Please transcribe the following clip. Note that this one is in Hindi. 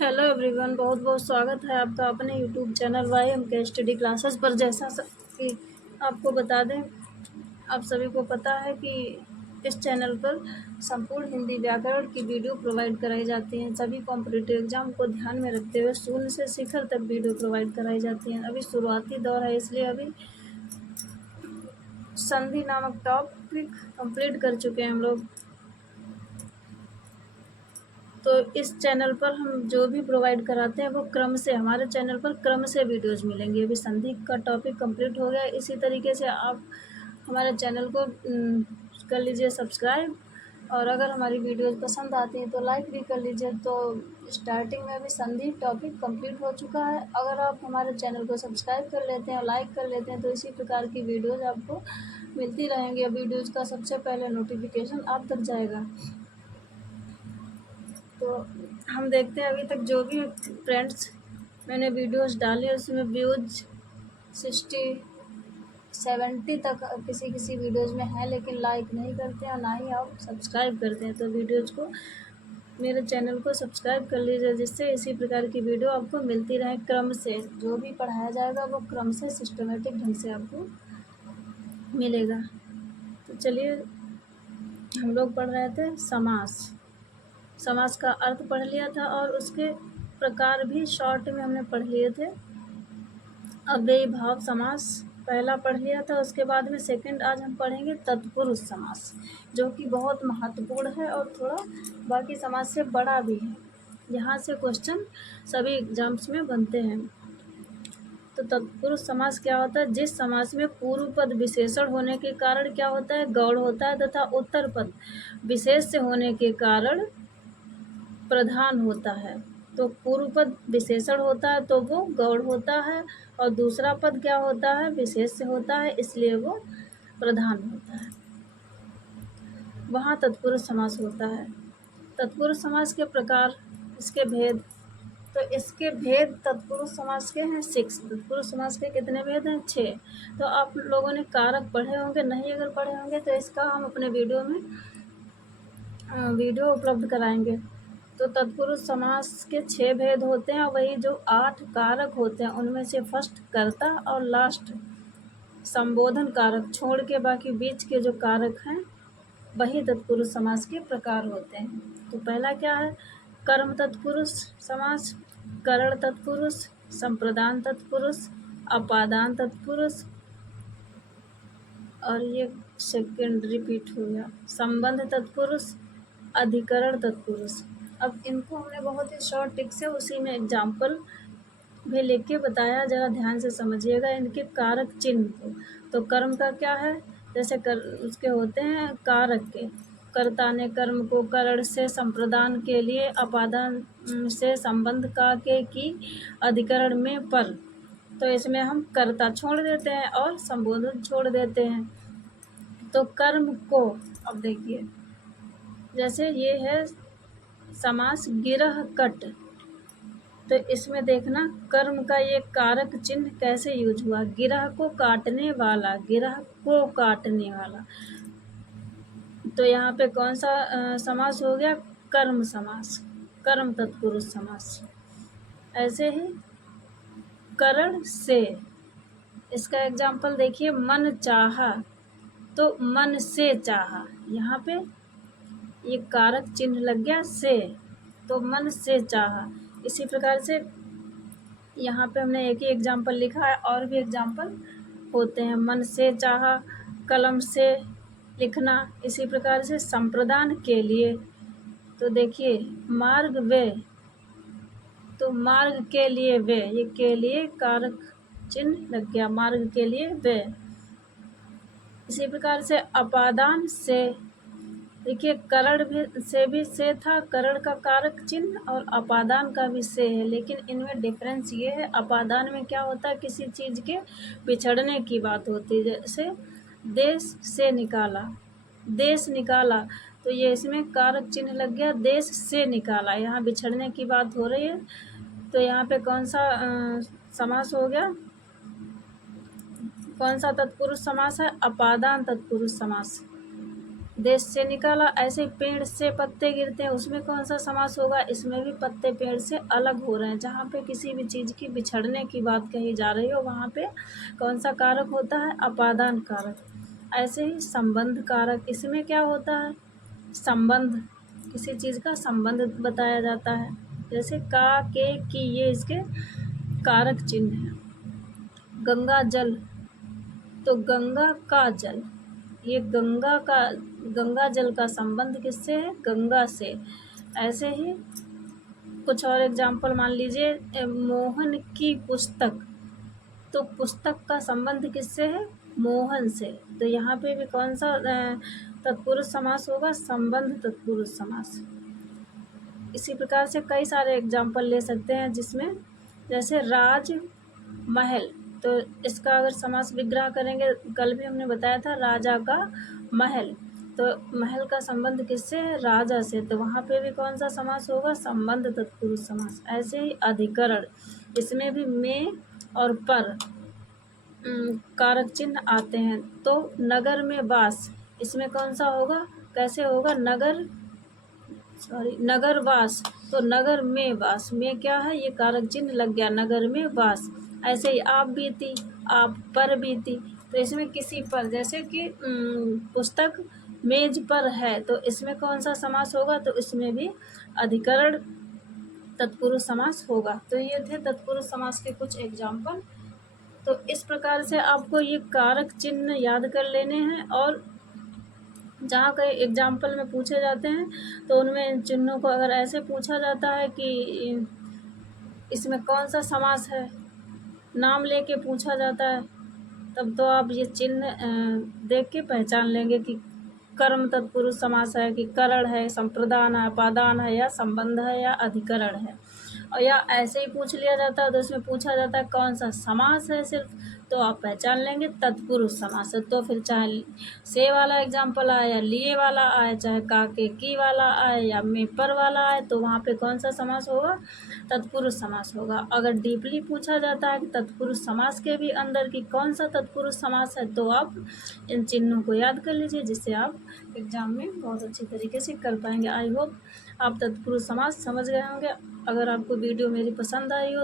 हेलो एवरीवन, बहुत बहुत स्वागत है आपका अपने यूट्यूब चैनल वाई एम के स्टडी क्लासेस पर। जैसा कि आपको बता दें, आप सभी को पता है कि इस चैनल पर संपूर्ण हिंदी व्याकरण की वीडियो प्रोवाइड कराई जाती हैं। सभी कॉम्पिटिटिव एग्जाम को ध्यान में रखते हुए शून्य से शिखर तक वीडियो प्रोवाइड कराई जाती हैं। अभी शुरुआती दौर है, इसलिए अभी संधि नामक टॉपिक कंप्लीट कर चुके हैं हम लोग। तो इस चैनल पर हम जो भी प्रोवाइड कराते हैं वो क्रम से, हमारे चैनल पर क्रम से वीडियोज़ मिलेंगे। अभी संधि का टॉपिक कंप्लीट हो गया। इसी तरीके से आप हमारे चैनल को कर लीजिए सब्सक्राइब, और अगर हमारी वीडियोज़ पसंद आती हैं तो लाइक भी कर लीजिए। तो स्टार्टिंग में अभी संधि टॉपिक कंप्लीट हो चुका है। अगर आप हमारे चैनल को सब्सक्राइब कर लेते हैं और लाइक कर लेते हैं तो इसी प्रकार की वीडियोज़ आपको मिलती रहेंगी। और वीडियोज़ का सबसे पहले नोटिफिकेशन आप तक जाएगा। तो हम देखते हैं अभी तक जो भी फ्रेंड्स मैंने वीडियोस डाले उसमें व्यूज 60-70 तक किसी किसी वीडियोस में है, लेकिन लाइक नहीं करते हैं और ना ही आप सब्सक्राइब करते हैं। तो वीडियोस को, मेरे चैनल को सब्सक्राइब कर लीजिए, जिससे इसी प्रकार की वीडियो आपको मिलती रहे। क्रम से जो भी पढ़ाया जाएगा वो क्रम से सिस्टमेटिक ढंग से आपको मिलेगा। तो चलिए, हम लोग पढ़ रहे थे समास। समास का अर्थ पढ़ लिया था और उसके प्रकार भी शॉर्ट में हमने पढ़ लिए थे। अव्ययी भाव समास पहला पढ़ लिया था। उसके बाद में सेकंड आज हम पढ़ेंगे तत्पुरुष समास, जो कि बहुत महत्वपूर्ण है और थोड़ा बाकी समास से बड़ा भी है। यहाँ से क्वेश्चन सभी एग्जाम्स में बनते हैं। तो तत्पुरुष समास क्या होता है? जिस समास में पूर्व पद विशेषण होने के कारण क्या होता है? गौड़ होता है, तथा उत्तर पद विशेष से होने के कारण प्रधान होता है। तो पूर्व पद विशेषण होता है तो वो गौड़ होता है, और दूसरा पद क्या होता है? विशेष से होता है, इसलिए वो प्रधान होता है। वहाँ तत्पुरुष समास होता है। तत्पुरुष समास के प्रकार, इसके भेद। तो इसके भेद तत्पुरुष समास के हैं 6। तत्पुरुष समास के कितने भेद हैं? 6। तो आप लोगों ने कारक पढ़े होंगे, नहीं अगर पढ़े होंगे तो इसका हम अपने वीडियो में वीडियो उपलब्ध कराएंगे। तो तत्पुरुष समास के 6 भेद होते हैं, वही जो 8 कारक होते हैं उनमें से फर्स्ट कर्ता और लास्ट संबोधन कारक छोड़ के बाकी बीच के जो कारक हैं वही तत्पुरुष समास के प्रकार होते हैं। तो पहला क्या है? कर्म तत्पुरुष समास, करण तत्पुरुष, संप्रदान तत्पुरुष, अपादान तत्पुरुष, और ये सेकंड रिपीट हो गया, संबंध तत्पुरुष, अधिकरण तत्पुरुष। अब इनको हमने बहुत ही शॉर्ट टिक से उसी में एग्जाम्पल भी लिख के बताया, जरा ध्यान से समझिएगा इनके कारक चिन्ह को। तो कर्म का क्या है? जैसे उसके होते हैं कारक के, कर्ता ने कर्म को, करण से संप्रदान के लिए, अपादान से संबंध का के की, अधिकरण में पर। तो इसमें हम कर्ता छोड़ देते हैं और संबोधन छोड़ देते हैं। तो कर्म को, अब देखिए जैसे ये है समास गिरह कट, तो इसमें देखना कर्म का ये कारक चिन्ह कैसे यूज हुआ। गिरह को काटने वाला, गिरह को काटने वाला। तो यहाँ पे कौन सा समास हो गया? कर्म समास, कर्म तत्पुरुष समास। ऐसे ही करण से, इसका एग्जाम्पल देखिए, मन चाहा, तो मन से चाहा, यहाँ पे ये कारक चिन्ह लग गया से, तो मन से चाहा। इसी प्रकार से यहाँ पे हमने एक ही एग्जाम्पल लिखा है, और भी एग्जाम्पल होते हैं। मन से चाहा, कलम से लिखना। इसी प्रकार से संप्रदान के लिए, तो देखिए मार्ग वे, तो मार्ग के लिए वे, ये के लिए कारक चिन्ह लग गया, मार्ग के लिए वे। इसी प्रकार से अपादान से, देखिए करण भी से था, करण का कारक चिन्ह, और अपादान का भी से है, लेकिन इनमें डिफरेंस ये है, अपादान में क्या होता है? किसी चीज़ के बिछड़ने की बात होती है। जैसे देश से निकाला, देश निकाला, तो ये इसमें कारक चिन्ह लग गया, देश से निकाला, यहाँ बिछड़ने की बात हो रही है। तो यहाँ पे कौन सा समास हो गया? कौन सा तत्पुरुष समास है? अपादान तत्पुरुष समास। देश से निकाला, ऐसे ही पेड़ से पत्ते गिरते हैं, उसमें कौन सा समास होगा? इसमें भी पत्ते पेड़ से अलग हो रहे हैं। जहाँ पे किसी भी चीज़ की बिछड़ने की बात कही जा रही हो वहाँ पे कौन सा कारक होता है? अपादान कारक। ऐसे ही संबंध कारक, इसमें क्या होता है? संबंध, किसी चीज़ का संबंध बताया जाता है। जैसे का, के, की, ये इसके कारक चिन्ह हैं। गंगा जल, तो गंगा का जल, ये गंगा जल का संबंध किससे है? गंगा से। ऐसे ही कुछ और एग्जाम्पल मान लीजिए, मोहन की पुस्तक, तो पुस्तक का संबंध किससे है? मोहन से। तो यहाँ पे भी कौन सा तत्पुरुष समास होगा? संबंध तत्पुरुष समास। इसी प्रकार से कई सारे एग्जाम्पल ले सकते हैं जिसमें, जैसे राज महल, तो इसका अगर समास विग्रह करेंगे, कल भी हमने बताया था राजा का महल, तो महल का संबंध किससे है? राजा से। तो वहाँ पे भी कौन सा समास होगा? संबंध तत्पुरुष समास। ऐसे ही अधिकरण, इसमें भी में और पर कारक चिन्ह आते हैं। तो नगर में वास, इसमें कौन सा होगा? कैसे होगा? नगरवास, तो नगर में वास, में क्या है? ये कारक चिन्ह लग गया, नगर में वास। ऐसे ही आप बीती, आप पर बीती, तो इसमें किसी पर, जैसे कि पुस्तक मेज पर है, तो इसमें कौन सा समास होगा? तो इसमें भी अधिकरण तत्पुरुष समास होगा। तो ये थे तत्पुरुष समास के कुछ एग्जाम्पल। तो इस प्रकार से आपको ये कारक चिन्ह याद कर लेने हैं, और जहाँ कई एग्जाम्पल में पूछे जाते हैं तो उनमें इन चिन्हों को अगर ऐसे पूछा जाता है कि इसमें कौन सा समास है, नाम लेके पूछा जाता है, तब तो आप ये चिन्ह देख के पहचान लेंगे कि कर्म तत्पुरुष समास है, कि करण है, संप्रदान है, अपादान है, या संबंध है, या अधिकरण है। और या ऐसे ही पूछ लिया जाता है तो उसमें पूछा जाता है कौन सा समास है सिर्फ, तो आप पहचान लेंगे तत्पुरुष समास है। तो फिर चाहे से वाला एग्जाम्पल आए, या लिए वाला आए, चाहे का के की वाला आए, या में पर वाला आए, तो वहाँ पे कौन सा समास होगा? तत्पुरुष समास होगा। अगर डीपली पूछा जाता है कि तत्पुरुष समास के भी अंदर की कौन सा तत्पुरुष समास है, तो आप इन चिन्हों को याद कर लीजिए, जिससे आप एग्जाम में बहुत अच्छी तरीके से कर पाएंगे। आई होप आप तत्पुरुष समास समझ गए होंगे। अगर आपको वीडियो मेरी पसंद आई हो